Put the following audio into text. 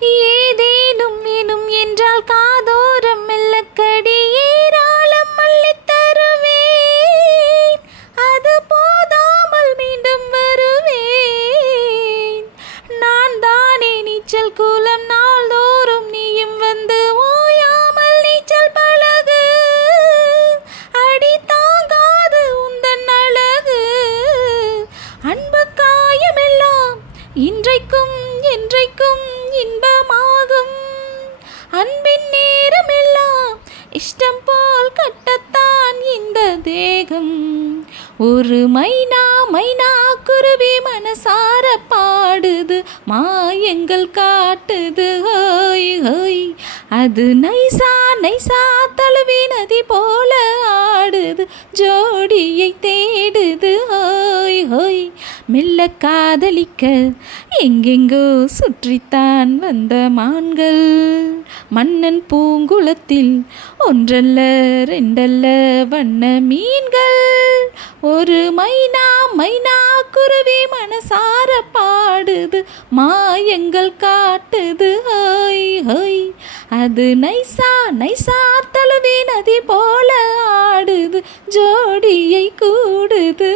ஏதேனும் வேணும் என்றால் காதோரம் மெல்லக்கடி ஏராளம் அள்ளித் தருவேன். அது போதாமல் மீண்டும் வருவேன். நான் தானே நீச்சல் குளம், நாள்தோறும் நீயும் வந்து ஓயாமல் நீச்சல் பழகு. அடி தாங்காது உந்தன் அழகு. அன்பு காயமெல்லாம் இன்றைக்கும் என்றைக்கும் இன்பமாகும். அன்பின் நேரமெல்லாம் இஷ்டம் போல் கட்டத்தான் இந்த தேகம். ஒரு மைனா மைனா குருவி மனசார பாடுது, மாயங்கள் காட்டுது ஹோய் ஹோய். அது நைசா நைசா தழுவி நதி போல ஆடுது, ஜோடியை தேடுது ஹோய் ஹோய். மெல்ல காதலிக்க எங்கெங்கோ சுற்றித்தான் வந்த மான்கள். மன்னன் பூங்குளத்தில் ஒன்றல்ல ரெண்டல்ல வண்ண மீன்கள். ஒரு மைனா மைனா குருவி மனசார பாடுது, மாயங்கள் காட்டுது ஹோய் ஹோய். அது நைசா நைசா தழுவி நதி போல ஆடுது, ஜோடியை கூடுது.